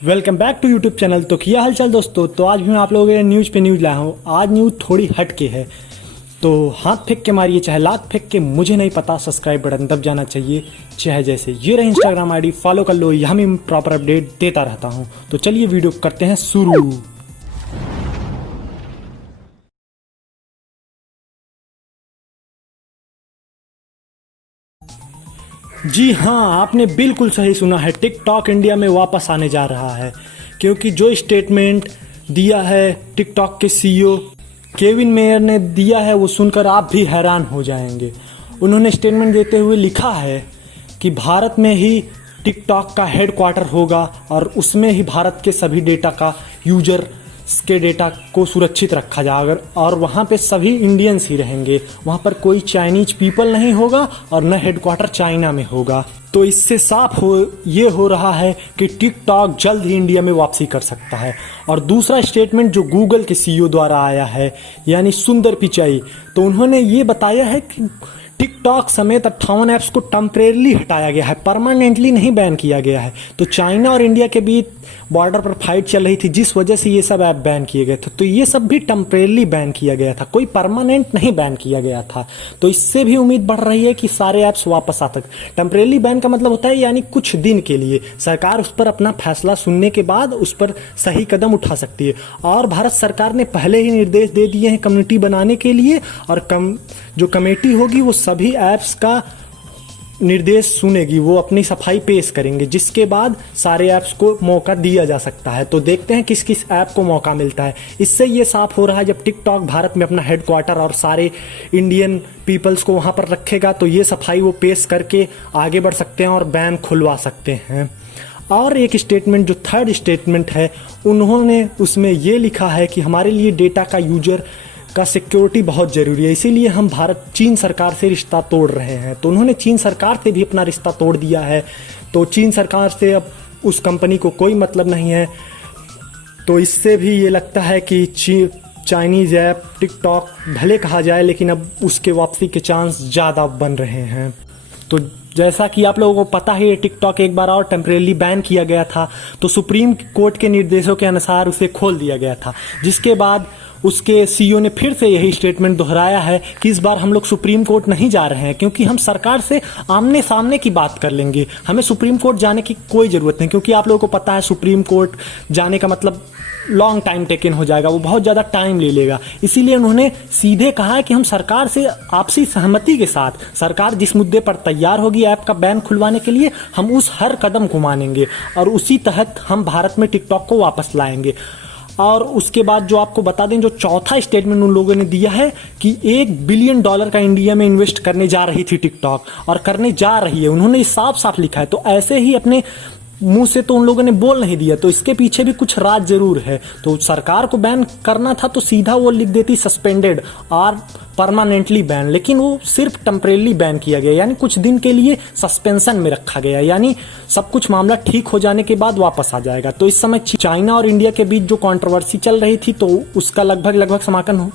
Welcome back to YouTube channel. तो क्या हालचाल दोस्तों। तो आज भी मैं आप लोगों के लिए न्यूज़ पे न्यूज़ लाया हूँ। आज न्यूज़ थोड़ी हट के है, तो हाथ फेंक के मारिए चाहे लात फेंक के, मुझे नहीं पता, सब्सक्राइब बटन दब जाना चाहिए। चाहे जैसे ये रहे इंस्टाग्राम आईडी, फॉलो कर लो, यहाँ मैं प्रॉपर अपडेट देता रहता हूँ। तो चलिए वीडियो करते हैं शुरू। जी हाँ, आपने बिल्कुल सही सुना है, टिकटॉक इंडिया में वापस आने जा रहा है। क्योंकि जो स्टेटमेंट दिया है टिकटॉक के सीईओ केविन मेयर ने दिया है, वो सुनकर आप भी हैरान हो जाएंगे। उन्होंने स्टेटमेंट देते हुए लिखा है कि भारत में ही टिकटॉक का हेडक्वार्टर होगा और उसमें ही भारत के सभी डेटा का यूजर के डेटा को सुरक्षित रखा जाएगा और वहाँ पे सभी इंडियंस ही रहेंगे। वहाँ पर कोई चाइनीज पीपल नहीं होगा और न हेडक्वार्टर चाइना में होगा। तो इससे साफ ये हो रहा है कि टिकटॉक जल्द ही इंडिया में वापसी कर सकता है। और दूसरा स्टेटमेंट जो गूगल के सीईओ द्वारा आया है, यानी सुंदर पिचाई, तो उन्होंने ये बताया है कि टिकटॉक समेत 58 ऐप्स को टेम्परेरली हटाया गया है, परमानेंटली नहीं बैन किया गया है। तो चाइना और इंडिया के बीच बॉर्डर पर फाइट चल रही थी, जिस वजह से ये सब ऐप बैन किए गए थे। तो ये सब भी टेम्परेरली बैन किया गया था, कोई परमानेंट नहीं बैन किया गया था। तो इससे भी उम्मीद बढ़ रही है कि सारे ऐप्स वापस आ तक। टेम्परेरली बैन का मतलब होता है यानी कुछ दिन के लिए सरकार उस पर अपना फैसला सुनने के बाद उस पर सही कदम उठा सकती है। और भारत सरकार ने पहले ही निर्देश दे दिए हैं कम्युनिटी बनाने के लिए, और जो कमेटी होगी वो सभी ऐप्स का निर्देश सुनेगी, वो अपनी सफाई पेश करेंगे, जिसके बाद सारे ऐप्स को मौका दिया जा सकता है। तो देखते हैं किस किस ऐप को मौका मिलता है। इससे ये साफ हो रहा है जब टिकटॉक भारत में अपना हेडक्वार्टर और सारे इंडियन पीपल्स को वहाँ पर रखेगा तो ये सफाई वो पेश करके आगे बढ़ सकते हैं और बैन खुलवा सकते हैं। और एक स्टेटमेंट, जो थर्ड स्टेटमेंट है, उन्होंने उसमें ये लिखा है कि हमारे लिए डेटा का यूजर का सिक्योरिटी बहुत ज़रूरी है, इसीलिए हम चीन सरकार से रिश्ता तोड़ रहे हैं। तो उन्होंने चीन सरकार से भी अपना रिश्ता तोड़ दिया है। तो चीन सरकार से अब उस कंपनी को कोई मतलब नहीं है। तो इससे भी ये लगता है कि चाइनीज़ ऐप टिकटॉक भले कहा जाए, लेकिन अब उसके वापसी के चांस ज़्यादा बन रहे हैं। तो जैसा कि आप लोगों को पता है, टिकटॉक एक बार और टेम्परेरली बैन किया गया था, तो सुप्रीम कोर्ट के निर्देशों के अनुसार उसे खोल दिया गया था, जिसके बाद उसके सीईओ ने फिर से यही स्टेटमेंट दोहराया है कि इस बार हम लोग सुप्रीम कोर्ट नहीं जा रहे हैं, क्योंकि हम सरकार से आमने सामने की बात कर लेंगे, हमें सुप्रीम कोर्ट जाने की कोई ज़रूरत नहीं। क्योंकि आप लोगों को पता है सुप्रीम कोर्ट जाने का मतलब लॉन्ग टाइम टेकन हो जाएगा, वो बहुत ज़्यादा टाइम ले लेगा। इसीलिए उन्होंने सीधे कहा है कि हम सरकार से आपसी सहमति के साथ, सरकार जिस मुद्दे पर तैयार होगी ऐप का बैन खुलवाने के लिए, हम उस हर कदम को मानेंगे और उसी तहत हम भारत में टिकटॉक को वापस लाएंगे। और उसके बाद जो आपको बता दें, जो चौथा स्टेटमेंट उन लोगों ने दिया है कि $1 बिलियन का इंडिया में इन्वेस्ट करने जा रही थी टिकटॉक, और करने जा रही है। उन्होंने साफ साफ लिखा है। तो ऐसे ही अपने मुंह से तो उन लोगों ने बोल नहीं दिया, तो इसके पीछे भी कुछ राज जरूर है। तो सरकार को बैन करना था तो सीधा वो लिख देती सस्पेंडेड और परमानेंटली बैन, लेकिन वो सिर्फ टेम्परेरली बैन किया गया, यानी कुछ दिन के लिए सस्पेंशन में रखा गया, यानी सब कुछ मामला ठीक हो जाने के बाद वापस आ जाएगा। तो इस समय चाइना और इंडिया के बीच जो कंट्रोवर्सी चल रही थी, तो उसका लगभग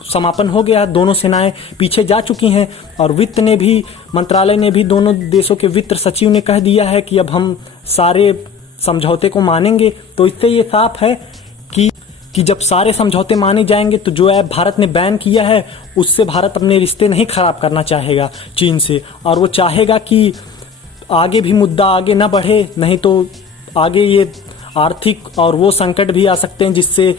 समापन हो गया। दोनों सेनाएं पीछे जा चुकी हैं और वित्त ने भी, मंत्रालय ने भी, दोनों देशों के वित्त सचिव ने कह दिया है कि अब हम सारे समझौते को मानेंगे। तो इससे ये साफ है कि जब सारे समझौते माने जाएंगे तो जो ऐप भारत ने बैन किया है उससे भारत अपने रिश्ते नहीं खराब करना चाहेगा चीन से, और वो चाहेगा कि आगे भी मुद्दा आगे ना बढ़े, नहीं तो आगे ये आर्थिक और वो संकट भी आ सकते हैं जिससे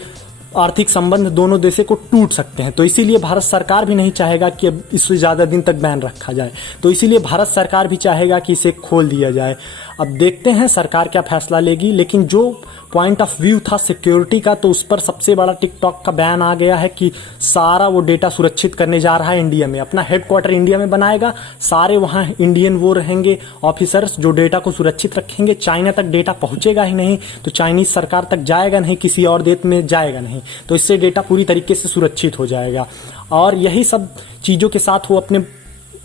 आर्थिक संबंध दोनों देशों को टूट सकते हैं। तो इसीलिए भारत सरकार भी नहीं चाहेगा कि अब इससे ज़्यादा दिन तक बैन रखा जाए। तो इसीलिए भारत सरकार भी चाहेगा कि इसे खोल दिया जाए। अब देखते हैं सरकार क्या फैसला लेगी, लेकिन जो पॉइंट ऑफ व्यू था सिक्योरिटी का, तो उस पर सबसे बड़ा टिकटॉक का बैन आ गया है कि सारा वो डेटा सुरक्षित करने जा रहा है इंडिया में, अपना हेडक्वार्टर इंडिया में बनाएगा, सारे वहाँ इंडियन वो रहेंगे ऑफिसर्स जो डेटा को सुरक्षित रखेंगे। चाइना तक डेटा पहुँचेगा ही नहीं, तो चाइनीज सरकार तक जाएगा नहीं, किसी और देश में जाएगा नहीं, तो इससे डेटा पूरी तरीके से सुरक्षित हो जाएगा। और यही सब चीज़ों के साथ वो अपने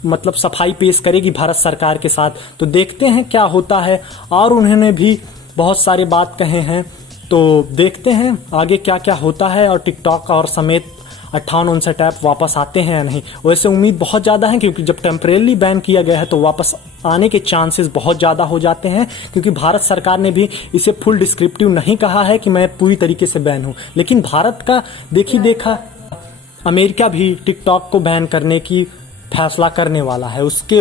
मतलब सफाई पेश करेगी भारत सरकार के साथ। तो देखते हैं क्या होता है। और उन्होंने भी बहुत सारे बात कहे हैं, तो देखते हैं आगे क्या क्या होता है। और टिकटॉक और समेत 58 59 ऐप वापस आते हैं या नहीं। वैसे उम्मीद बहुत ज़्यादा है, क्योंकि जब टेम्परेली बैन किया गया है तो वापस आने के चांसेस बहुत ज़्यादा हो जाते हैं, क्योंकि भारत सरकार ने भी इसे फुल डिस्क्रिप्टिव नहीं कहा है कि मैं पूरी तरीके से बैन हूँ। लेकिन भारत का देखा अमेरिका भी टिकटॉक को बैन करने की फैसला करने वाला है। उसके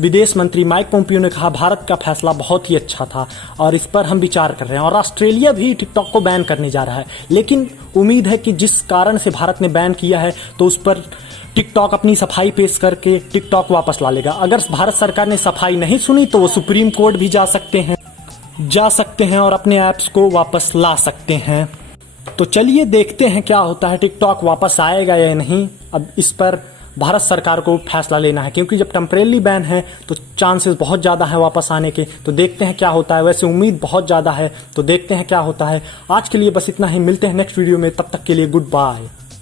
विदेश मंत्री माइक पोम्पियो ने कहा भारत का फैसला बहुत ही अच्छा था और इस पर हम विचार कर रहे हैं। और ऑस्ट्रेलिया भी टिकटॉक को बैन करने जा रहा है। लेकिन उम्मीद है कि जिस कारण से भारत ने बैन किया है तो उस पर टिकटॉक अपनी सफाई पेश करके टिकटॉक वापस ला लेगा। अगर भारत सरकार ने सफाई नहीं सुनी तो वो सुप्रीम कोर्ट भी जा सकते हैं और अपने ऐप्स को वापस ला सकते हैं। तो चलिए देखते हैं क्या होता है, टिकटॉक वापस आएगा या नहीं। अब इस पर भारत सरकार को फैसला लेना है, क्योंकि जब टेम्परेरी बैन है तो चांसेस बहुत ज़्यादा है वापस आने के। तो देखते हैं क्या होता है। वैसे उम्मीद बहुत ज़्यादा है, तो देखते हैं क्या होता है। आज के लिए बस इतना ही, मिलते हैं नेक्स्ट वीडियो में, तब तक के लिए गुड बाय।